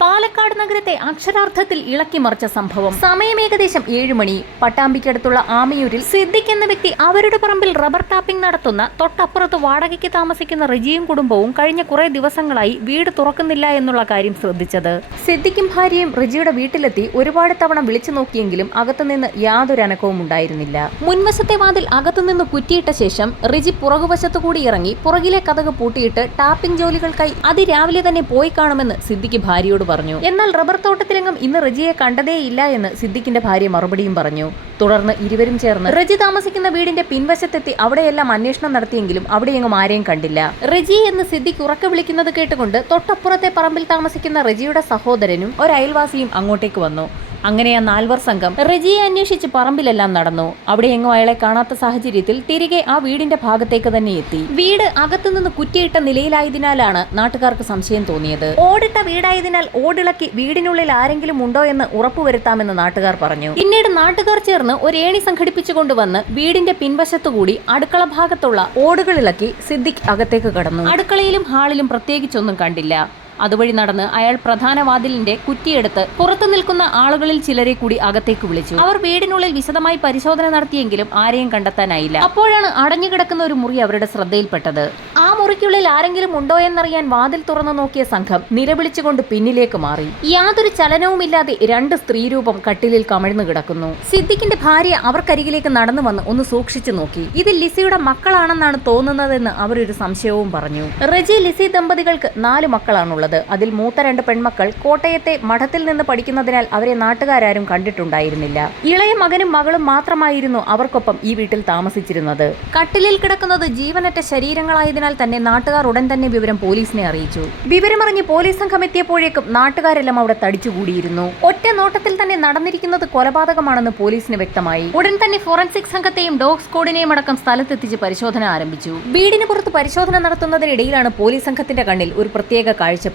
പാലക്കാട് നഗരത്തെ അക്ഷരാർത്ഥത്തിൽ ഇളക്കിമറിച്ച സംഭവം. സമയം ഏകദേശം 7 മണി. പട്ടാമ്പിക്കടുത്തുള്ള ആമയൂരിൽ സിദ്ദിഖ് എന്ന വ്യക്തി അവരുടെ പറമ്പിൽ റബ്ബർ ടാപ്പിംഗ് നടത്തുന്ന തൊട്ടപ്പുറത്ത് വാടകയ്ക്ക് താമസിക്കുന്ന റിജിയും കുടുംബവും കഴിഞ്ഞ കുറെ ദിവസങ്ങളായി വീട് തുറക്കുന്നില്ല എന്നുള്ള കാര്യം ശ്രദ്ധിച്ചത്. സിദ്ദിഖും ഭാര്യയും റിജിയുടെ വീട്ടിലെത്തി ഒരുപാട് തവണ വിളിച്ചു നോക്കിയെങ്കിലും അകത്തുനിന്ന് യാതൊരു അനക്കവും ഉണ്ടായിരുന്നില്ല. മുൻവശത്തെ വാതിൽ അകത്തുനിന്ന് കുറ്റിയിട്ട ശേഷം റിജി പുറകുവശത്തുകൂടി ഇറങ്ങി പുറകിലെ കതക് പൂട്ടിയിട്ട് ടാപ്പിംഗ് ജോലികൾക്കായി അതിരാവിലെ തന്നെ പോയി കാണുമെന്ന് സിദ്ദിഖ് ഭാര്യയോട് പറഞ്ഞു. എന്നാൽ റബ്ബർ തോട്ടത്തിലെങ്ങും ഇന്ന് റിജിയെ കണ്ടതേയില്ല എന്ന് സിദ്ദിഖിന്റെ ഭാര്യ മറുപടിയും പറഞ്ഞു. തുടർന്ന് ഇരുവരും ചേർന്ന് റിജി താമസിക്കുന്ന വീടിന്റെ പിൻവശത്തെത്തി അവിടെയെല്ലാം അന്വേഷണം നടത്തിയെങ്കിലും അവിടെയെങ്ങും ആരെയും കണ്ടില്ല. റിജി എന്ന് സിദ്ദിഖ് ഉറക്കെ വിളിക്കുന്നത് കേട്ടുകൊണ്ട് തൊട്ടപ്പുറത്തെ പറമ്പിൽ താമസിക്കുന്ന റിജിയുടെ സഹോദരനും ഒരു അയൽവാസിയും അങ്ങോട്ടേക്ക് വന്നു. അങ്ങനെ ആ 4 പേർ സംഘം റിജിയെ അന്വേഷിച്ച് പറമ്പിലെല്ലാം നടന്നു. അവിടെയെങ്ങും അയാളെ കാണാത്ത സാഹചര്യത്തിൽ തിരികെ ആ വീടിന്റെ ഭാഗത്തേക്ക് തന്നെ എത്തി. വീട് അകത്തുനിന്ന് കുറ്റിയിട്ട നിലയിലായതിനാലാണ് നാട്ടുകാർക്ക് സംശയം തോന്നിയത്. ഓടിട്ട വീടായതിനാൽ ഓടിളക്കി വീടിനുള്ളിൽ ആരെങ്കിലും ഉണ്ടോ എന്ന് ഉറപ്പുവരുത്താമെന്ന് നാട്ടുകാർ പറഞ്ഞു. പിന്നീട് നാട്ടുകാർ ചേർന്ന് ഒരു ഏണി സംഘടിപ്പിച്ചുകൊണ്ടുവന്ന് വീടിന്റെ പിൻവശത്തുകൂടി അടുക്കള ഭാഗത്തുള്ള ഓടുകളിളക്കി സിദ്ദിഖ് അകത്തേക്ക് കടന്നു. അടുക്കളയിലും ഹാളിലും പ്രത്യേകിച്ചൊന്നും കണ്ടില്ല. അതുവഴി നടന്ന് അയാൾ പ്രധാന വാതിലിന്റെ കുറ്റിയെടുത്ത് പുറത്തു നിൽക്കുന്ന ആളുകളിൽ ചിലരെ കൂടി അകത്തേക്ക് വിളിച്ചു. അവർ വീടിനുള്ളിൽ വിശദമായി പരിശോധന നടത്തിയെങ്കിലും ആരെയും കണ്ടെത്താനായില്ല. അപ്പോഴാണ് അടഞ്ഞുകിടക്കുന്ന ഒരു മുറി അവരുടെ ശ്രദ്ധയിൽപ്പെട്ടത്. ആ മുറിക്കുള്ളിൽ ആരെങ്കിലും ഉണ്ടോ എന്നറിയാൻ വാതിൽ തുറന്നു നോക്കിയ സംഘം നിലവിളിച്ചുകൊണ്ട് പിന്നിലേക്ക് മാറി. യാതൊരു ചലനവുമില്ലാതെ 2 സ്ത്രീരൂപം കട്ടിലിൽ കമിഴ്ന്നു കിടക്കുന്നു. സിദ്ദിഖിന്റെ ഭാര്യ അവർക്കരികിലേക്ക് നടന്നു വന്ന് ഒന്ന് സൂക്ഷിച്ചു നോക്കി. ഇത് ലിസിയുടെ മക്കളാണെന്നാണ് തോന്നുന്നതെന്ന് അവരൊരു സംശയവും പറഞ്ഞു. റജി ലിസി ദമ്പതികൾക്ക് 4 മക്കളാണുള്ളത്. അതിൽ മൂത്ത 2 പെൺമക്കൾ കോട്ടയത്തെ മഠത്തിൽ നിന്ന് പഠിക്കുന്നതിനാൽ അവരെ നാട്ടുകാരും കണ്ടിട്ടുണ്ടായിരുന്നില്ല. ഇളയ മകനും മകളും മാത്രമായിരുന്നു അവർക്കൊപ്പം ഈ വീട്ടിൽ താമസിച്ചിരുന്നത്. കട്ടിലിൽ കിടക്കുന്നത് ജീവനറ്റ ശരീരങ്ങളായതിനാൽ തന്നെ നാട്ടുകാർ ഉടൻ തന്നെ വിവരം പോലീസിനെ അറിയിച്ചു. വിവരമറിഞ്ഞ് പോലീസ് സംഘം എത്തിയപ്പോഴേക്കും നാട്ടുകാരെല്ലാം അവിടെ തടിച്ചുകൂടിയിരുന്നു. ഒറ്റ നോട്ടത്തിൽ തന്നെ നടന്നിരിക്കുന്നത് കൊലപാതകമാണെന്ന് പോലീസിന് വ്യക്തമായി. ഉടൻ തന്നെ ഫോറൻസിക് സംഘത്തെയും ഡോഗ് സ്ക്വാഡിനെയും അടക്കം സ്ഥലത്തെത്തിച്ച് പരിശോധന ആരംഭിച്ചു. വീടിന് പുറത്ത് പരിശോധന നടത്തുന്നതിനിടയിലാണ് പോലീസ് സംഘത്തിന്റെ കണ്ണിൽ ഒരു പ്രത്യേക കാഴ്ച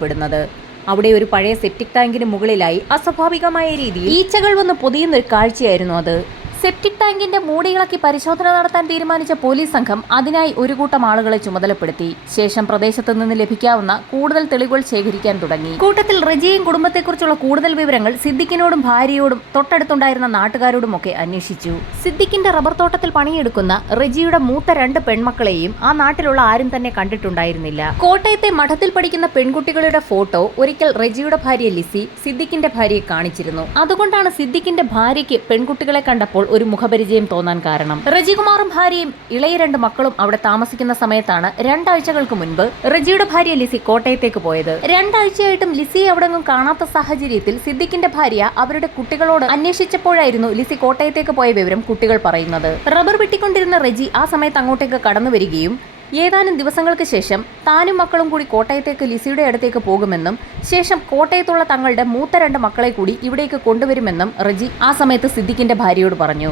അവിടെ ഒരു പഴയ സെപ്റ്റിക് ടാങ്കിന് മുകളിലായി അസ്വാഭാവികമായ രീതിയിൽ ഈച്ചകൾ വന്ന് പൊതിയുന്ന ഒരു കാഴ്ചയായിരുന്നു അത്. സെപ്റ്റിക് ടാങ്കിന്റെ മൂടിയിളക്കി പരിശോധന നടത്താൻ തീരുമാനിച്ച പോലീസ് സംഘം അതിനായി ഒരു കൂട്ടം ആളുകളെ ചുമതലപ്പെടുത്തി. ശേഷം പ്രദേശത്ത് നിന്ന് ലഭിക്കാവുന്ന കൂടുതൽ തെളിവുകൾ ശേഖരിക്കാൻ തുടങ്ങി. കൂട്ടത്തിൽ റിജിയും കുടുംബത്തെക്കുറിച്ചുള്ള കൂടുതൽ വിവരങ്ങൾ സിദ്ദിഖിനോടും ഭാര്യയോടും തൊട്ടടുത്തുണ്ടായിരുന്ന നാട്ടുകാരോടുമൊക്കെ അന്വേഷിച്ചു. സിദ്ദിഖിന്റെ റബ്ബർ തോട്ടത്തിൽ പണിയെടുക്കുന്ന റിജിയുടെ മൂത്ത 2 പെൺമക്കളെയും ആ നാട്ടിലുള്ള ആരും തന്നെ കണ്ടിട്ടുണ്ടായിരുന്നില്ല. കോട്ടയത്തെ മഠത്തിൽ പഠിക്കുന്ന പെൺകുട്ടികളുടെ ഫോട്ടോ ഒരിക്കൽ റിജിയുടെ ഭാര്യ ലിസി സിദ്ദിഖിന്റെ ഭാര്യയെ കാണിച്ചിരുന്നു. അതുകൊണ്ടാണ് സിദ്ദിഖിന്റെ ഭാര്യയ്ക്ക് പെൺകുട്ടികളെ കണ്ടപ്പോൾ ഒരു മുഖപരിചയം തോന്നാൻ കാരണം. റജികുമാറും ഭാര്യയും ഇളയ 2 മക്കളും അവിടെ താമസിക്കുന്ന സമയത്താണ് 2 ആഴ്ചകൾക്ക് മുൻപ് റജിയുടെ ഭാര്യ ലിസി കോട്ടയത്തേക്ക് പോയത്. 2 ആഴ്ചയായിട്ടും ലിസിയെ അവിടെങ്ങും കാണാത്ത സാഹചര്യത്തിൽ സിദ്ദിഖിന്റെ ഭാര്യ അവരുടെ കുട്ടികളോട് അന്വേഷിച്ചപ്പോഴായിരുന്നു ലിസി കോട്ടയത്തേക്ക് പോയ വിവരം കുട്ടികൾ പറയുന്നത്. റബ്ബർ വെട്ടിക്കൊണ്ടിരുന്ന റജി ആ സമയത്ത് അങ്ങോട്ടേക്ക് കടന്നു വരികയും ഏതാനും ദിവസങ്ങൾക്ക് ശേഷം താനും മക്കളും കൂടി കോട്ടയത്തേക്ക് ലിസിയുടെ അടുത്തേക്ക് പോകുമെന്നും ശേഷം കോട്ടയത്തുള്ള തങ്ങളുടെ മൂത്ത 2 മക്കളെ കൂടി ഇവിടേക്ക് കൊണ്ടുവരുമെന്നും റജി ആ സമയത്ത് സിദ്ദിഖിന്റെ ഭാര്യയോട് പറഞ്ഞു.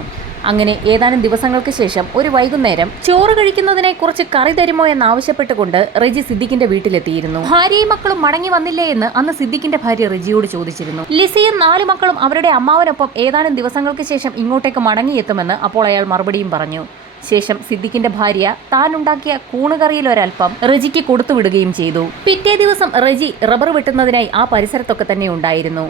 അങ്ങനെ ഏതാനും ദിവസങ്ങൾക്ക് ശേഷം ഒരു വൈകുന്നേരം ചോറ് കഴിക്കുന്നതിനെ കുറിച്ച് കറി തരുമോ എന്നാവശ്യപ്പെട്ടുകൊണ്ട് റജി സിദ്ദിഖിന്റെ വീട്ടിലെത്തിയിരുന്നു. ഭാര്യയും മക്കളും മടങ്ങി വന്നില്ലേ എന്ന് അന്ന് സിദ്ദിഖിന്റെ ഭാര്യ റജിയോട് ചോദിച്ചിരുന്നു. ലിസിയും 4 മക്കളും അവരുടെ അമ്മാവനൊപ്പം ഏതാനും ദിവസങ്ങൾക്ക് ശേഷം ഇങ്ങോട്ടേക്ക് മടങ്ങിയെത്തുമെന്ന് അപ്പോൾ അയാൾ മറുപടിയും പറഞ്ഞു. ശേഷം സിദ്ദിഖിന്റെ ഭാര്യ താനുണ്ടാക്കിയ കൂണുകറിയിൽ ഒരൽപ്പം റജിക്ക് കൊടുത്തുവിടുകയും ചെയ്തു. പിറ്റേ ദിവസം റജി റബ്ബർ വെട്ടുന്നതിനായി ആ പരിസരത്തൊക്കെ തന്നെ ഉണ്ടായിരുന്നു.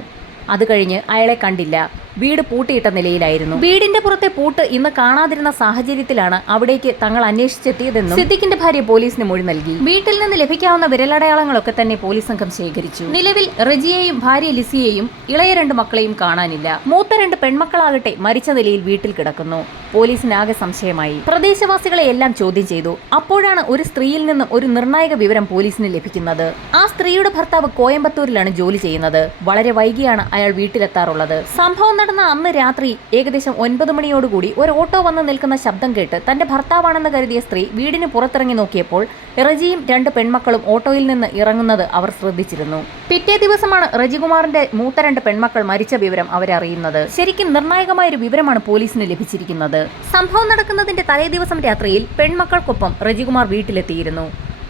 അത് കഴിഞ്ഞ് അയാളെ കണ്ടില്ല. വീട് പൂട്ടിയിട്ട നിലയിലായിരുന്നു. വീടിന്റെ പുറത്തെ പൂട്ട് ഇന്ന് കാണാതിരുന്ന സാഹചര്യത്തിലാണ് അവിടേക്ക് തങ്ങൾ അന്വേഷിച്ചെത്തിയതെന്നും സിദ്ദിഖിന്റെ ഭാര്യ പോലീസിന് മൊഴി നൽകി. വീട്ടിൽ നിന്ന് ലഭിക്കാവുന്ന വിരലടയാളങ്ങളൊക്കെ തന്നെ പോലീസ് സംഘം ശേഖരിച്ചു. നിലവിൽ റജിയെയും ഭാര്യ ലിസിയെയും ഇളയ 2 മക്കളെയും കാണാനില്ല. മൂത്ത 2 പെൺമക്കളാകട്ടെ മരിച്ച നിലയിൽ വീട്ടിൽ കിടക്കുന്നു. പോലീസിനാകെ സംശയമായി. പ്രദേശവാസികളെ എല്ലാം ചോദ്യം ചെയ്തു. അപ്പോഴാണ് ഒരു സ്ത്രീയിൽ നിന്നും ഒരു നിർണായക വിവരം പോലീസിന് ലഭിക്കുന്നത്. ആ സ്ത്രീയുടെ ഭർത്താവ് കോയമ്പത്തൂരിലാണ് ജോലി ചെയ്യുന്നത്. വളരെ വൈകിയാണ് അയാൾ വീട്ടിലെത്താറുള്ളത്. സംഭവം നടന്ന അന്ന് രാത്രി ഏകദേശം 9 മണിയോടുകൂടി ഒരു ഓട്ടോ വന്ന് നിൽക്കുന്ന ശബ്ദം കേട്ട് തന്റെ ഭർത്താവാണെന്ന് കരുതിയ സ്ത്രീ വീടിന് പുറത്തിറങ്ങി നോക്കിയപ്പോൾ റജിയും 2 പെൺമക്കളും ഓട്ടോയിൽ നിന്ന് ഇറങ്ങുന്നത് അവർ ശ്രദ്ധിച്ചിരുന്നു. പിറ്റേ ദിവസമാണ് റജികുമാറിന്റെ മൂത്ത 2 പെൺമക്കൾ മരിച്ച വിവരം അവരറിയുന്നത്. ശരിക്കും നിർണായകമായ ഒരു വിവരമാണ് പോലീസിന് ലഭിച്ചിരിക്കുന്നത്. സംഭവം നടക്കുന്നതിന്റെ തലേ ദിവസം രാത്രിയിൽ പെൺമക്കൾക്കൊപ്പം റജികുമാർ വീട്ടിലെത്തിയിരുന്നു.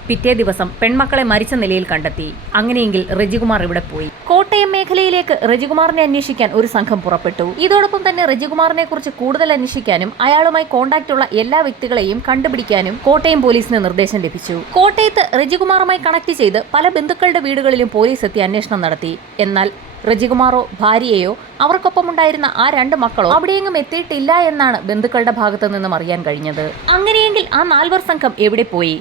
പിറ്റേ ദിവസം പെൺമക്കളെ മരിച്ച നിലയിൽ കണ്ടെത്തി. അങ്ങനെയെങ്കിൽ റജികുമാർ ഇവിടെ പോയി? കോട്ടയം മേഖലയിലേക്ക് റജികുമാറിനെ അന്വേഷിക്കാൻ ഒരു സംഘം പുറപ്പെട്ടു. ഇതോടൊപ്പം തന്നെ റജികുമാറിനെ കുറിച്ച് കൂടുതൽ അന്വേഷിക്കാനും അയാളുമായി കോണ്ടാക്ട് ഉള്ള എല്ലാ വ്യക്തികളെയും കണ്ടുപിടിക്കാനും കോട്ടയം പോലീസിന് നിർദ്ദേശം ലഭിച്ചു. കോട്ടയത്ത് റജികുമാറുമായി കണക്ട് ചെയ്ത് പല ബന്ധുക്കളുടെ വീടുകളിലും പോലീസ് എത്തി അന്വേഷണം നടത്തി. എന്നാൽ റജികുമാറോ ഭാര്യയെയോ അവർക്കൊപ്പമുണ്ടായിരുന്ന ആ 2 മക്കളോ അവിടെയെങ്ങും എത്തിയിട്ടില്ല എന്നാണ് ബന്ധുക്കളുടെ ഭാഗത്തു നിന്നും അറിയാൻ കഴിഞ്ഞത്. അങ്ങനെയെങ്കിൽ ആ 4 സംഘം എവിടെ പോയി?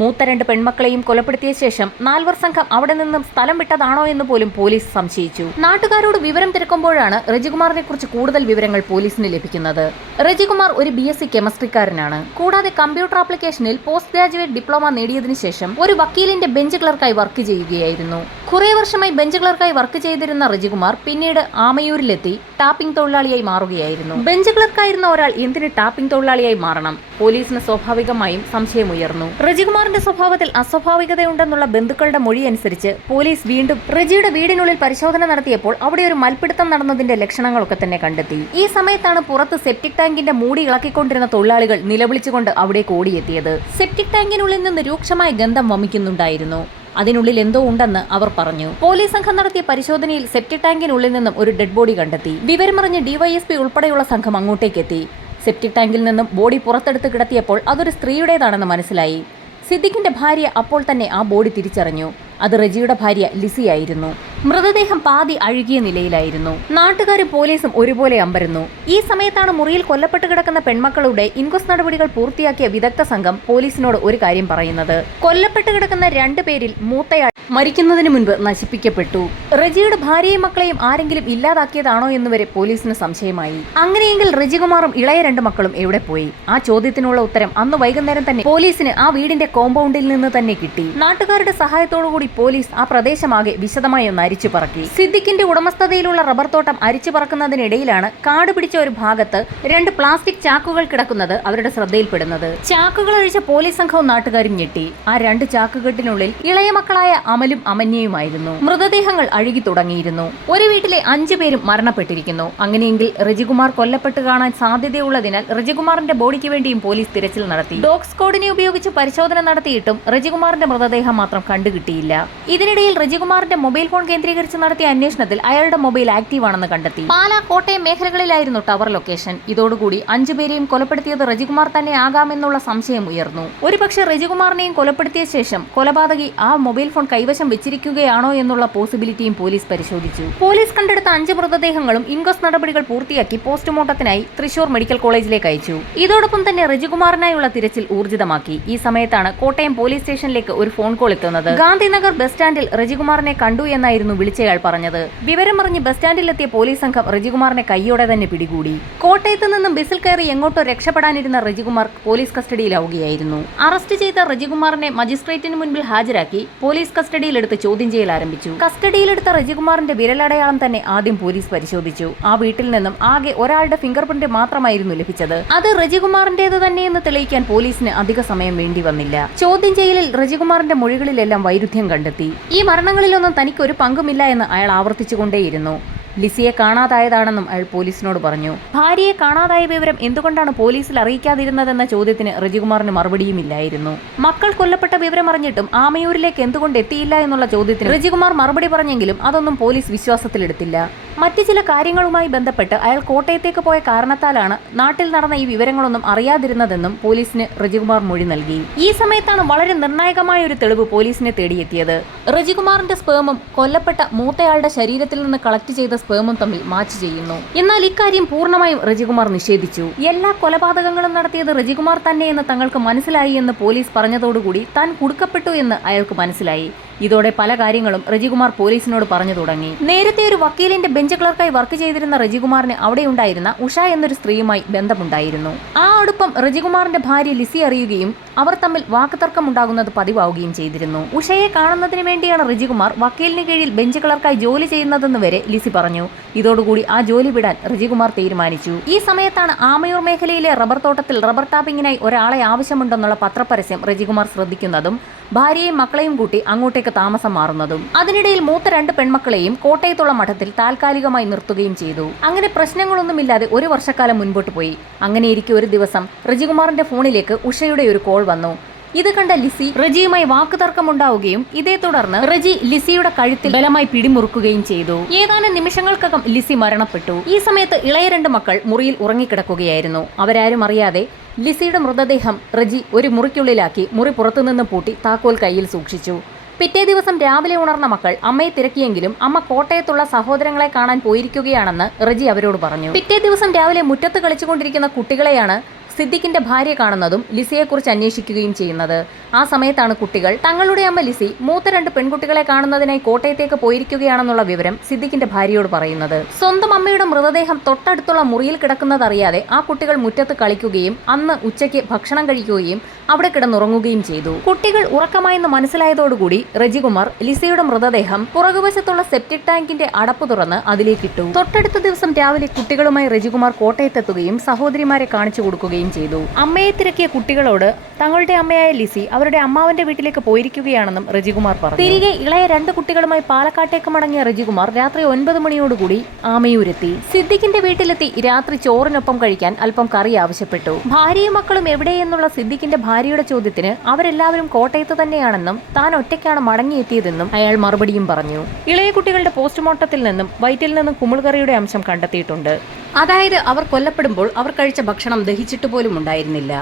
മൂത്ത 2 പെൺമക്കളെയും കൊലപ്പെടുത്തിയ ശേഷം 4 സംഘം അവിടെ നിന്നും സ്ഥലം വിട്ടതാണോ എന്ന് പോലും പോലീസ് സംശയിച്ചു. നാട്ടുകാരോട് വിവരം തിരക്കുമ്പോഴാണ് റജികുമാറിനെ കുറിച്ച് കൂടുതൽ വിവരങ്ങൾ പോലീസിന് ലഭിക്കുന്നത്. റജികുമാർ ഒരു BSc കെമിസ്ട്രിക്കാരനാണ്. കൂടാതെ കമ്പ്യൂട്ടർ ആപ്ലിക്കേഷനിൽ പോസ്റ്റ് ഗ്രാജുവേറ്റ് ഡിപ്ലോമ നേടിയതിനു ശേഷം ഒരു വക്കീലിന്റെ ബെഞ്ച് ക്ലർക്കായി വർക്ക് ചെയ്യുകയായിരുന്നു. കുറേ വർഷമായി ബെഞ്ച് ക്ലർക്കായി വർക്ക് ചെയ്തിരുന്ന റജികുമാർ പിന്നീട് ആമയൂരിലെത്തി ടാപ്പിംഗ് തൊഴിലാളിയായി മാറുകയായിരുന്നു. ബെഞ്ച് ക്ലർക്കായിരുന്ന ഒരാൾ എന്തിന് ടാപ്പിംഗ് തൊഴിലാളിയായി മാറണം? പോലീസിന് സ്വാഭാവികമായും സംശയമുയർന്നു. റജികുമാറിന്റെ സ്വഭാവത്തിൽ അസ്വാഭാവികതയുണ്ടെന്നുള്ള ബന്ധുക്കളുടെ മൊഴി അനുസരിച്ച് പോലീസ് വീണ്ടും റജിയുടെ വീടിനുള്ളിൽ പരിശോധന നടത്തിയപ്പോൾ അവിടെ ഒരു മൽപ്പിടുത്തം നടന്നതിന്റെ ലക്ഷണങ്ങളൊക്കെ തന്നെ കണ്ടെത്തി. ഈ സമയത്താണ് പുറത്ത് സെപ്റ്റിക് ടാങ്കിന്റെ മൂടി ഇളക്കിക്കൊണ്ടിരുന്ന തൊഴിലാളികൾ നിലവിളിച്ചുകൊണ്ട് അവിടേക്ക് ഓടിയെത്തിയത്. സെപ്റ്റിക് ടാങ്കിനുള്ളിൽ നിന്ന് രൂക്ഷമായ ഗന്ധം വമിക്കുന്നുണ്ടായിരുന്നു. അതിനുള്ളിൽ എന്തോ ഉണ്ടെന്ന് അവർ പറഞ്ഞു. പോലീസ് സംഘം നടത്തിയ പരിശോധനയിൽ സെപ്റ്റിക് ടാങ്കിനുള്ളിൽ നിന്നും ഒരു ഡെഡ് ബോഡി കണ്ടെത്തി. വിവരമറിഞ്ഞ് DYSP ഉൾപ്പെടെയുള്ള സംഘം അങ്ങോട്ടേക്കെത്തി. സെപ്റ്റിക് ടാങ്കിൽ നിന്നും ബോഡി പുറത്തെടുത്ത് കിടത്തിയപ്പോൾ അതൊരു സ്ത്രീയുടേതാണെന്ന് മനസ്സിലായി. സിദ്ദിഖിന്റെ ഭാര്യ അപ്പോൾ തന്നെ ആ ബോഡി തിരിച്ചറിഞ്ഞു. അത് റജിയുടെ ഭാര്യ ലിസിയായിരുന്നു. മൃതദേഹം പാതി അഴുകിയ നിലയിലായിരുന്നു. നാട്ടുകാരും പോലീസും ഒരുപോലെ അമ്പരന്നു. ഈ സമയത്താണ് മുറിയിൽ കൊല്ലപ്പെട്ട് കിടക്കുന്ന പെൺമക്കളുടെ ഇൻക്വസ്റ്റ് നടപടികൾ പൂർത്തിയാക്കിയ വിദഗ്ധ സംഘം പോലീസിനോട് ഒരു കാര്യം പറയുന്നത്. കൊല്ലപ്പെട്ട് കിടക്കുന്ന 2 പേരിൽ മൂത്തയാൾ മരിക്കുന്നതിന് മുൻപ് നശിപ്പിക്കപ്പെട്ടു. റജിയുടെ ഭാര്യയും മക്കളെയും ആരെങ്കിലും ഇല്ലാതാക്കിയതാണോ എന്നുവരെ പോലീസിന് സംശയമായി. അങ്ങനെയെങ്കിൽ റജികുമാറും ഇളയ 2 മക്കളും എവിടെ പോയി? ആ ചോദ്യത്തിനുള്ള ഉത്തരം അന്ന് വൈകുന്നേരം തന്നെ പോലീസിന് ആ വീടിന്റെ കോമ്പൗണ്ടിൽ നിന്ന് തന്നെ കിട്ടി. നാട്ടുകാരുടെ സഹായത്തോടുകൂടി പോലീസ് ആ പ്രദേശമാകെ വിശദമായി ഒന്ന് അരിച്ചു പറക്കി. സിദ്ദിഖിന്റെ ഉടമസ്ഥതയിലുള്ള റബ്ബർ തോട്ടം അരിച്ചു പറക്കുന്നതിനിടയിലാണ് കാട് പിടിച്ച ഒരു ഭാഗത്ത് 2 പ്ലാസ്റ്റിക് ചാക്കുകൾ കിടക്കുന്നത് അവരുടെ ശ്രദ്ധയിൽപ്പെടുന്നത്. ചാക്കുകൾ അഴിച്ച പോലീസ് സംഘവും നാട്ടുകാരും ഞെട്ടി. ആ 2 ചാക്കുകെട്ടിനുള്ളിൽ ഇളയ മക്കളായ അമലും അമന്യയുമായിരുന്നു. മൃതദേഹങ്ങൾ അഴുകി തുടങ്ങിയിരുന്നു. ഒരു വീട്ടിലെ 5 പേരും മരണപ്പെട്ടിരിക്കുന്നു. അങ്ങനെയെങ്കിൽ റജികുമാർ കൊല്ലപ്പെട്ട് കാണാൻ സാധ്യതയുള്ളതിനാൽ റജികുമാറിന്റെ ബോഡിക്ക് വേണ്ടിയും പോലീസ് തിരച്ചിൽ നടത്തി. ഡോഗ് സ്ക്വാഡിനെ ഉപയോഗിച്ച് പരിശോധന നടത്തിയിട്ടും റജികുമാറിന്റെ മൃതദേഹം മാത്രം കണ്ടുകിട്ടിയില്ല. ഇതിനിടയിൽ റജികുമാറിന്റെ മൊബൈൽ ഫോൺ കേന്ദ്രീകരിച്ച് നടത്തിയ അന്വേഷണത്തിൽ അയാളുടെ മൊബൈൽ ആക്റ്റീവ് ആണെന്ന് കണ്ടെത്തി. പാലാ, കോട്ടയം മേഖലകളിലായിരുന്നു ടവർ ലൊക്കേഷൻ. ഇതോടുകൂടി 5 പേരെയും കൊലപ്പെടുത്തിയത് റജികുമാർ തന്നെ ആകാമെന്നുള്ള സംശയം ഉയർന്നു. ഒരുപക്ഷെ റജികുമാറിനെയും കൊലപ്പെടുത്തിയ ശേഷം കൊലപാതകി ആ മൊബൈൽ ഫോൺ കൈവശം വെച്ചിരിക്കുകയാണോ എന്നുള്ള പോസിബിലിറ്റിയും പോലീസ് പരിശോധിച്ചു. പോലീസ് കണ്ടെടുത്ത 5 മൃതദേഹങ്ങളും ഇൻക്വസ്റ്റ് നടപടികൾ പൂർത്തിയാക്കി പോസ്റ്റ്മോർട്ടത്തിനായി തൃശൂർ മെഡിക്കൽ കോളേജിലേക്ക് അയച്ചു. ഇതോടൊപ്പം തന്നെ റജികുമാറിനായുള്ള തിരച്ചിൽ ഊർജിതമാക്കി. ഈ സമയത്താണ് കോട്ടയം പോലീസ് സ്റ്റേഷനിലേക്ക് ഒരു ഫോൺ കോൾ എത്തുന്നത്. ഗാന്ധിനഗർ ബസ് സ്റ്റാൻഡിൽ റജികുമാറിനെ കണ്ടു എന്നായിരുന്നു വിളിച്ചയാൾ പറഞ്ഞത്. വിവരമറിഞ്ഞ് ബസ് സ്റ്റാൻഡിലെത്തിയ പോലീസ് സംഘം റജികുമാറിനെ കൈയോടെ തന്നെ പിടികൂടി. കോട്ടയത്ത് നിന്നും ബസ്സിൽ കയറി എങ്ങോട്ടോ രക്ഷപ്പെടാനിരുന്ന റജികുമാർ പോലീസ് കസ്റ്റഡിയിലാവുകയായിരുന്നു. അറസ്റ്റ് ചെയ്ത റജികുമാറിനെ മജിസ്ട്രേറ്റിന് മുൻപിൽ ഹാജരാക്കി പോലീസ് കസ്റ്റഡിയിലെടുത്ത് ചോദ്യം ചെയ്യൽ ആരംഭിച്ചു. കസ്റ്റഡിയിലെടുത്ത റജികുമാറിന്റെ വിരലടയാളം തന്നെ ആദ്യം പോലീസ് പരിശോധിച്ചു. ആ വീട്ടിൽ നിന്നും ആകെ ഒരാളുടെ ഫിംഗർ പ്രിന്റ് മാത്രമായിരുന്നു ലഭിച്ചത്. അത് റജികുമാറിന്റേത് തന്നെയെന്ന് തെളിയിക്കാൻ പോലീസിന് അധിക സമയം വേണ്ടി വന്നില്ല. ചോദ്യം ചെയ്യലിൽ റജികുമാറിന്റെ മൊഴികളിലെല്ലാം വൈരുദ്ധ്യം കണ്ടെത്തി. ഈ മരണങ്ങളിലൊന്നും തനിക്ക് ഒരു പങ്കുമില്ല എന്ന് അയാൾ ആവർത്തിച്ചുകൊണ്ടേയിരുന്നു. ലിസിയെ കാണാതായതാണെന്നും അയാൾ പോലീസിനോട് പറഞ്ഞു. ഭാര്യയെ കാണാതായ വിവരം എന്തുകൊണ്ടാണ് പോലീസിൽ അറിയിക്കാതിരുന്നതെന്ന ചോദ്യത്തിന് റജികുമാറിന് മറുപടിയുമില്ലായിരുന്നു. മക്കൾ കൊല്ലപ്പെട്ട വിവരം അറിഞ്ഞിട്ടും ആമയൂരിലേക്ക് എന്തുകൊണ്ട് എത്തിയില്ല എന്നുള്ള ചോദ്യത്തിന് റജികുമാർ മറുപടി പറഞ്ഞെങ്കിലും അതൊന്നും പോലീസ് വിശ്വാസത്തിലെടുത്തില്ല. മറ്റു ചില കാര്യങ്ങളുമായി ബന്ധപ്പെട്ട് അയാൾ കോട്ടയത്തേക്ക് പോയ കാരണത്താലാണ് നാട്ടിൽ നടന്ന ഈ വിവരങ്ങളൊന്നും അറിയാതിരുന്നതെന്നും പോലീസിന് റജികുമാർ മൊഴി നൽകി. ഈ സമയത്താണ് വളരെ നിർണായകമായ ഒരു തെളിവ് പോലീസിനെ തേടിയെത്തിയത്. റജികുമാറിന്റെ സ്പേമും കൊല്ലപ്പെട്ട മൂത്തയാളുടെ ശരീരത്തിൽ നിന്ന് കളക്ട് ചെയ്ത സ്പേമും തമ്മിൽ മാച്ച് ചെയ്യുന്നു. എന്നാൽ ഇക്കാര്യം പൂർണ്ണമായും റജികുമാർ നിഷേധിച്ചു. എല്ലാ കൊലപാതകങ്ങളും നടത്തിയത് റജികുമാർ തന്നെയെന്ന് തങ്ങൾക്ക് മനസ്സിലായി എന്ന് പോലീസ് പറഞ്ഞതോടുകൂടി താൻ കുടുക്കപ്പെട്ടു എന്ന് അയാൾക്ക് മനസ്സിലായി. ഇതോടെ പല കാര്യങ്ങളും റജികുമാർ പോലീസിനോട് പറഞ്ഞു തുടങ്ങി. നേരത്തെ ഒരു വക്കീലിന്റെ ബെഞ്ച് ക്ലർക്കായി വർക്ക് ചെയ്തിരുന്ന റജികുമാറിന് അവിടെയുണ്ടായിരുന്ന ഉഷ എന്നൊരു സ്ത്രീയുമായി ബന്ധമുണ്ടായിരുന്നു. ആ അടുപ്പം റജികുമാറിന്റെ ഭാര്യ ലിസി അറിയുകയും അവർ തമ്മിൽ വാക്കുതർക്കമുണ്ടാകുന്നത് പതിവാവുകയും ചെയ്തിരുന്നു. ഉഷയെ കാണുന്നതിന് വേണ്ടിയാണ് റജികുമാർ വക്കീലിന് കീഴിൽ ബെഞ്ച് ക്ലർക്കായി ജോലി ചെയ്യുന്നതെന്ന് വരെ ലിസി പറഞ്ഞു. ഇതോടുകൂടി ആ ജോലി വിടാൻ റജികുമാർ തീരുമാനിച്ചു. ഈ സമയത്താണ് ആമയൂർ മേഖലയിലെ റബ്ബർ തോട്ടത്തിൽ റബ്ബർ ടാപ്പിങ്ങിനായി ഒരാളെ ആവശ്യമുണ്ടെന്നുള്ള പത്രപരസ്യം റജികുമാർ ശ്രദ്ധിക്കുന്നതും ഭാര്യയും മക്കളെയും കൂട്ടി അങ്ങോട്ടേക്ക് താമസം മാറുന്നതും. അതിനിടയിൽ മൂത്ത 2 പെൺമക്കളെയും കോട്ടയത്തുള്ള മഠത്തിൽ താൽക്കാലികമായി നിർത്തുകയും ചെയ്തു. അങ്ങനെ പ്രശ്നങ്ങളൊന്നുമില്ലാതെ 1 വർഷക്കാലം മുൻപോട്ട് പോയി. അങ്ങനെയിരിക്കെ ഒരു ദിവസം റജികുമാറിന്റെ ഫോണിലേക്ക് ഉഷയുടെ ഒരു കോൾ വന്നു. ഇത് കണ്ട ലിസി റജിയുമായി വാക്കുതർക്കമുണ്ടാവുകയും ഇതേ തുടർന്ന് റജി ലിസിയുടെ കഴുത്തിൽ ബലമായി പിടിമുറുക്കുകയും ചെയ്തു. ഏതാനും നിമിഷങ്ങൾക്കകം ലിസി മരണപ്പെട്ടു. ഈ സമയത്ത് ഇളയ 2 മക്കൾ മുറിയിൽ ഉറങ്ങിക്കിടക്കുകയായിരുന്നു. അവരാരും അറിയാതെ ലിസിയുടെ മൃതദേഹം റജി ഒരു മുറിക്കുള്ളിലാക്കി മുറി പുറത്തുനിന്ന് പൂട്ടി താക്കോൽ കയ്യിൽ സൂക്ഷിച്ചു. പിറ്റേ ദിവസം രാവിലെ ഉണർന്ന മക്കൾ അമ്മയെ തിരക്കിയെങ്കിലും അമ്മ കോട്ടയത്തുള്ള സഹോദരങ്ങളെ കാണാൻ പോയിരിക്കുകയാണെന്ന് റജി അവരോട് പറഞ്ഞു. പിറ്റേ ദിവസം രാവിലെ മുറ്റത്ത് കളിച്ചുകൊണ്ടിരിക്കുന്ന കുട്ടികളെയാണ് സിദ്ദിഖിന്റെ ഭാര്യ കാണുന്നതും ലിസിയെക്കുറിച്ച് അന്വേഷിക്കുകയും ചെയ്യുന്നത്. ആ സമയത്താണ് കുട്ടികൾ തങ്ങളുടെ അമ്മ ലിസി മൂത്ത 2 പെൺകുട്ടികളെ കാണുന്നതിനായി കോട്ടയത്തേക്ക് പോയിരിക്കുകയാണെന്നുള്ള വിവരം സിദ്ദിഖിന്റെ ഭാര്യയോട് പറയുന്നത്. സ്വന്തം അമ്മയുടെ മൃതദേഹം തൊട്ടടുത്തുള്ള മുറിയിൽ കിടക്കുന്നതറിയാതെ ആ കുട്ടികൾ മുറ്റത്ത് കളിക്കുകയും അന്ന് ഉച്ചയ്ക്ക് ഭക്ഷണം കഴിക്കുകയും അവിടെ കിടന്നുറങ്ങുകയും ചെയ്തു. കുട്ടികൾ ഉറക്കമായെന്ന് മനസ്സിലായതോടുകൂടി റജികുമാർ ലിസിയുടെ മൃതദേഹം പുറകുവശത്തുള്ള സെപ്റ്റിക് ടാങ്കിന്റെ അടപ്പ് തുറന്ന് അതിലേക്കിട്ടു. തൊട്ടടുത്ത ദിവസം രാവിലെ കുട്ടികളുമായി റജികുമാർ കോട്ടയത്തെത്തുകയും സഹോദരിമാരെ കാണിച്ചു കൊടുക്കുകയും ചെയ്തു. അമ്മയെ തിരക്കിയ കുട്ടികളോട് തങ്ങളുടെ അമ്മയായ ലിസി അവരുടെ അമ്മാവന്റെ വീട്ടിലേക്ക് പോയിരിക്കുകയാണെന്നും റജികുമാർ പറഞ്ഞു. തിരികെ ഇളയ 2 കുട്ടികളുമായി പാലക്കാട്ടേക്ക് മടങ്ങിയ റജികുമാർ രാത്രി 9 മണിയോടുകൂടി ആമയൂരെത്തി. സിദ്ദിഖിന്റെ വീട്ടിലെത്തി രാത്രി ചോറിനൊപ്പം കഴിക്കാൻ അല്പം കറി ആവശ്യപ്പെട്ടു. ഭാര്യയും മക്കളും എവിടെയെന്നുള്ള സിദ്ദിഖിന്റെ ഭാര്യയുടെ ചോദ്യത്തിന് അവരെല്ലാവരും കോട്ടയത്ത് തന്നെയാണെന്നും താൻ ഒറ്റയ്ക്കാണ് മടങ്ങിയെത്തിയതെന്നും അയാൾ മറുപടിയും പറഞ്ഞു. ഇളയ കുട്ടികളുടെ പോസ്റ്റ്മോർട്ടത്തിൽ നിന്നും വയറ്റിൽ നിന്നും കുമിൾകറിയുടെ അംശം കണ്ടെത്തിയിട്ടുണ്ട്. അതായത് അവർ കൊല്ലപ്പെടുമ്പോൾ അവർ കഴിച്ച ഭക്ഷണം ദഹിച്ചിട്ട് പോലും ഉണ്ടായിരുന്നില്ല.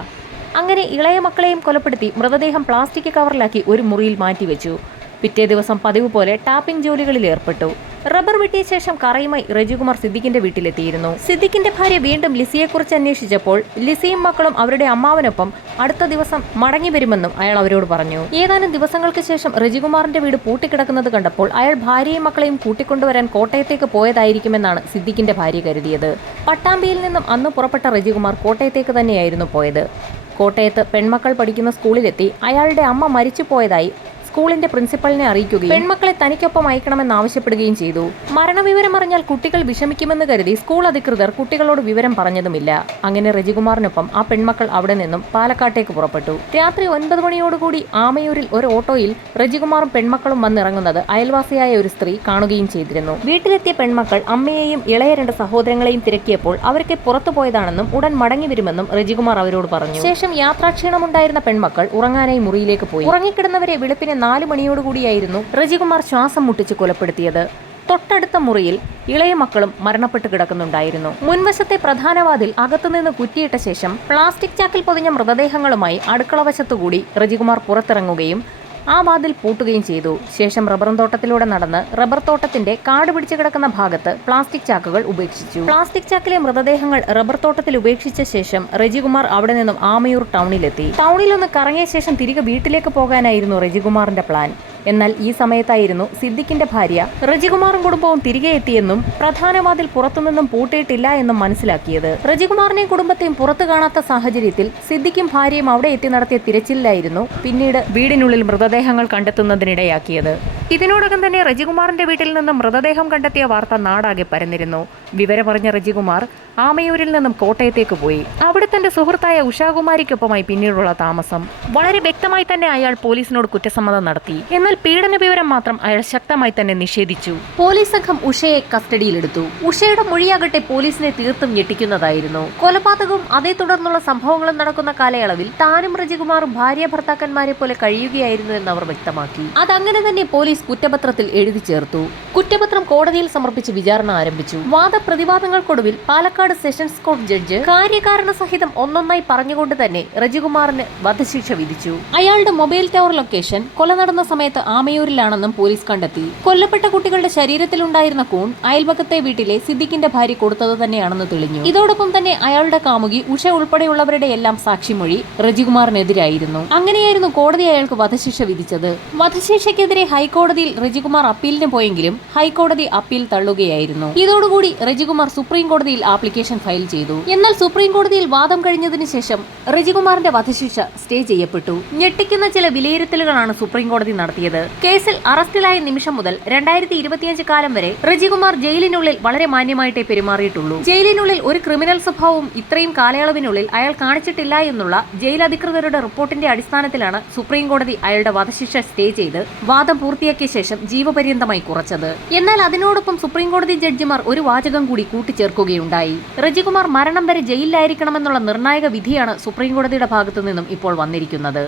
അങ്ങനെ ഇളയ മക്കളെയും കൊലപ്പെടുത്തി മൃതദേഹം പ്ലാസ്റ്റിക് കവറിലാക്കി ഒരു മുറിയിൽ മാറ്റിവെച്ചു. പിറ്റേ ദിവസം പതിവ് പോലെ ടാപ്പിംഗ് ജോലികളിൽ ഏർപ്പെട്ടു. റബ്ബർ വെട്ടിയ ശേഷം കറയുമായി റജികുമാർ സിദ്ദിഖിന്റെ വീട്ടിലെത്തിയിരുന്നു. സിദ്ദിഖിന്റെ ഭാര്യ വീണ്ടും ലിസിയെക്കുറിച്ച് അന്വേഷിച്ചപ്പോൾ ലിസിയും മക്കളും അവരുടെ അമ്മാവനൊപ്പം അടുത്ത ദിവസം മടങ്ങി വരുമെന്നും അയാൾ അവരോട് പറഞ്ഞു. ഏതാനും ദിവസങ്ങൾക്ക് ശേഷം റജികുമാറിന്റെ വീട് പൂട്ടിക്കിടക്കുന്നത് കണ്ടപ്പോൾ അയാൾ ഭാര്യയും മക്കളെയും കൂട്ടിക്കൊണ്ടുവരാൻ കോട്ടയത്തേക്ക് പോയതായിരിക്കുമെന്നാണ് സിദ്ദിഖിന്റെ ഭാര്യ കരുതിയത്. പട്ടാമ്പിയിൽ നിന്നും അന്ന് പുറപ്പെട്ട റജികുമാർ കോട്ടയത്തേക്ക് തന്നെയായിരുന്നു പോയത്. കോട്ടയത്ത് പെൺമക്കൾ പഠിക്കുന്ന സ്കൂളിലെത്തി അയാളുടെ അമ്മ മരിച്ചു പോയതായി സ്കൂളിന്റെ പ്രിൻസിപ്പലിനെ അറിയിക്കുകയും പെൺമക്കളെ തനിക്കൊപ്പം അയക്കണമെന്ന് ആവശ്യപ്പെടുകയും ചെയ്തു. മരണവിവരം അറിഞ്ഞാൽ കുട്ടികൾ വിഷമിക്കുമെന്ന് കരുതി സ്കൂൾ അധികൃതർ കുട്ടികളോട് വിവരം പറഞ്ഞതുമില്ല. അങ്ങനെ റജികുമാറിനൊപ്പം ആ പെൺമക്കൾ അവിടെ നിന്നും പാലക്കാട്ടേക്ക് പുറപ്പെട്ടു. രാത്രി 9 മണിയോടുകൂടി ആമയൂരിൽ ഒരു ഓട്ടോയിൽ റജികുമാറും പെൺമക്കളും വന്നിറങ്ങുന്നത് അയൽവാസിയായ ഒരു സ്ത്രീ കാണുകയും ചെയ്തിരുന്നു. വീട്ടിലെത്തിയ പെൺമക്കൾ അമ്മയെയും ഇളയ 2 സഹോദരങ്ങളെയും തിരക്കിയപ്പോൾ അവർക്ക് പുറത്തു പോയതാണെന്നും ഉടൻ മടങ്ങി വരുമെന്നും റജികുമാർ അവരോട് പറഞ്ഞു. ശേഷം യാത്രാക്ഷീണമുണ്ടായിരുന്ന പെൺമക്കൾ ഉറങ്ങാനായി മുറിയിലേക്ക് പോയി. ഉറങ്ങിക്കിടന്നവരെ വെളുപ്പിനെ 4 മണിയോടുകൂടിയായിരുന്നു റജികുമാർ ശ്വാസം മുട്ടിച്ച് കൊലപ്പെടുത്തിയത്. തൊട്ടടുത്ത മുറിയിൽ ഇളയ മക്കളും മരണപ്പെട്ട് കിടക്കുന്നുണ്ടായിരുന്നു. മുൻവശത്തെ പ്രധാന വാതിൽ അകത്തുനിന്ന് കുറ്റിയിട്ട ശേഷം പ്ലാസ്റ്റിക് ചാക്കിൽ പൊതിഞ്ഞ മൃതദേഹങ്ങളുമായി അടുക്കളവശത്തുകൂടി റജികുമാർ പുറത്തിറങ്ങുകയും ആ വാതിൽ പൂട്ടുകയും ചെയ്തു. ശേഷം റബ്ബർ തോട്ടത്തിലൂടെ നടന്ന് റബ്ബർ തോട്ടത്തിന്റെ കാട് പിടിച്ചു കിടക്കുന്ന ഭാഗത്ത് പ്ലാസ്റ്റിക് ചാക്കുകൾ ഉപേക്ഷിച്ചു. പ്ലാസ്റ്റിക് ചാക്കിലെ മൃതദേഹങ്ങൾ റബ്ബർ തോട്ടത്തിൽ ഉപേക്ഷിച്ച ശേഷം റജികുമാർ അവിടെ നിന്നും ആമയൂർ ടൗണിലെത്തി. ടൗണിലൊന്ന് കറങ്ങിയ ശേഷം തിരികെ വീട്ടിലേക്ക് പോകാനായിരുന്നു റജികുമാറിന്റെ പ്ലാൻ. എന്നാൽ ഈ സമയത്തായിരുന്നു സിദ്ദിഖിന്റെ ഭാര്യ റജികുമാറും കുടുംബവും തിരികെ എത്തിയെന്നും പ്രധാന വാതിൽ പുറത്തുനിന്നും പൂട്ടിയിട്ടില്ല എന്നും മനസ്സിലാക്കിയത്. റജികുമാറിനെയും കുടുംബത്തെയും പുറത്തു കാണാത്ത സാഹചര്യത്തിൽ സിദ്ദിഖും ഭാര്യയും അവിടെ എത്തി നടത്തിയ തിരച്ചിലായിരുന്നു പിന്നീട് വീടിനുള്ളിൽ മൃതദേഹങ്ങൾ കണ്ടെത്തുന്നതിനിടയാക്കിയത്. ഇതിനോടകം തന്നെ റജികുമാറിന്റെ വീട്ടിൽ നിന്നും മൃതദേഹം കണ്ടെത്തിയ വാർത്ത നാടാകെ പരന്നിരുന്നു. വിവരമറിഞ്ഞ റജികുമാർ ആമയൂരിൽ നിന്നും കോട്ടയത്തേക്ക് പോയി. അവിടെ തന്റെ സുഹൃത്തായ ഉഷാകുമാരിക്കൊപ്പമായി പിന്നീടുള്ള താമസം. വളരെ വ്യക്തമായി തന്നെ അയാൾ പോലീസിനോട് കുറ്റസമ്മതം നടത്തി. എന്നാൽ പീഡന വിവരം മാത്രം അയാൾ ശക്തമായി തന്നെ നിഷേധിച്ചു. പോലീസ് സംഘം ഉഷയെ കസ്റ്റഡിയിലെടുത്തു. ഉഷയുടെ മൊഴിയാകട്ടെ പോലീസിനെ തീർത്തും ഞെട്ടിക്കുന്നതായിരുന്നു. കൊലപാതകവും അതേ തുടർന്നുള്ള സംഭവങ്ങളും നടക്കുന്ന കാലയളവിൽ താനും റജികുമാറും ഭാര്യ ഭർത്താക്കന്മാരെ പോലെ കഴിയുകയായിരുന്നു എന്ന് അവർ വ്യക്തമാക്കി. അതങ്ങനെ തന്നെ പോലീസ് കുറ്റപത്രത്തിൽ എഴുതി ചേർത്തു. കുറ്റപത്രം കോടതിയിൽ സമർപ്പിച്ച് വിചാരണ ആരംഭിച്ചു. വാദപ്രതിവാദങ്ങൾക്കൊടുവിൽ പാലക്കാട് സെഷൻസ് കോടതി ജഡ്ജ് കാര്യകാരണ സഹിതം ഒന്നൊന്നായി പറഞ്ഞുകൊണ്ട് തന്നെ റജികുമാറിന് വധശിക്ഷ വിധിച്ചു. അയാളുടെ മൊബൈൽ ടവർ ലൊക്കേഷൻ കൊല നടന്ന സമയത്ത് ആമയൂരിലാണെന്നും പോലീസ് കണ്ടെത്തി. കൊല്ലപ്പെട്ട കുട്ടികളുടെ ശരീരത്തിലുണ്ടായിരുന്ന കൂൺ അയൽപക്കത്തെ വീട്ടിലെ സിദ്ദിഖിന്റെ ഭാര്യ കൊടുത്തത് തന്നെയാണെന്ന് തെളിഞ്ഞു. ഇതോടൊപ്പം തന്നെ അയാളുടെ കാമുകി ഉഷ ഉൾപ്പെടെയുള്ളവരുടെ എല്ലാം സാക്ഷിമൊഴി റജികുമാറിനെതിരായിരുന്നു. അങ്ങനെയായിരുന്നു കോടതി അയാൾക്ക് വധശിക്ഷ വിധിച്ചത്. വധശിക്ഷയ്ക്കെതിരെ ഹൈക്കോടതിയിൽ റജികുമാർ അപ്പീലിന് പോയെങ്കിലും ഹൈക്കോടതി അപ്പീൽ തള്ളുകയായിരുന്നു. ഇതോടുകൂടി റജികുമാർ സുപ്രീം കോടതിയിൽ ആപ്ലിക്കേഷൻ ഫയൽ ചെയ്തു. എന്നാൽ സുപ്രീം കോടതിയിൽ വാദം കഴിഞ്ഞതിന് ശേഷം റജികുമാറിന്റെ വധശിക്ഷ സ്റ്റേ ചെയ്യപ്പെട്ടു. ഞെട്ടിക്കുന്ന ചില വിലയിരുത്തലുകളാണ് സുപ്രീം കോടതി നടത്തിയത്. കേസിൽ അറസ്റ്റിലായ നിമിഷം മുതൽ 2025 കാലം വരെ റജികുമാർ ജയിലിനുള്ളിൽ വളരെ മാന്യമായിട്ടേ പെരുമാറിയിട്ടുള്ളൂ. ജയിലിനുള്ളിൽ ഒരു ക്രിമിനൽ സ്വഭാവവും ഇത്രയും കാലയളവിനുള്ളിൽ അയാൾ കാണിച്ചിട്ടില്ല എന്നുള്ള ജയിൽ അധികൃതരുടെ റിപ്പോർട്ടിന്റെ അടിസ്ഥാനത്തിലാണ് സുപ്രീം കോടതി അയാളുടെ വധശിക്ഷ സ്റ്റേ ചെയ്ത് വാദം പൂർത്തിയാക്കിയ ശേഷം ജീവപര്യന്തമായി കുറച്ചത്. എന്നാൽ അതിനോടൊപ്പം സുപ്രീം കോടതി ജഡ്ജിമാർ ഒരു വാചകം കൂടി കൂട്ടിച്ചേർക്കുകയുണ്ടായി. റജികുമാർ മരണം വരെ ജയിലിലായിരിക്കണമെന്നുള്ള നിർണായക വിധിയാണ് സുപ്രീം കോടതിയുടെ ഭാഗത്തു നിന്നും ഇപ്പോൾ വന്നിരിക്കുന്നത്.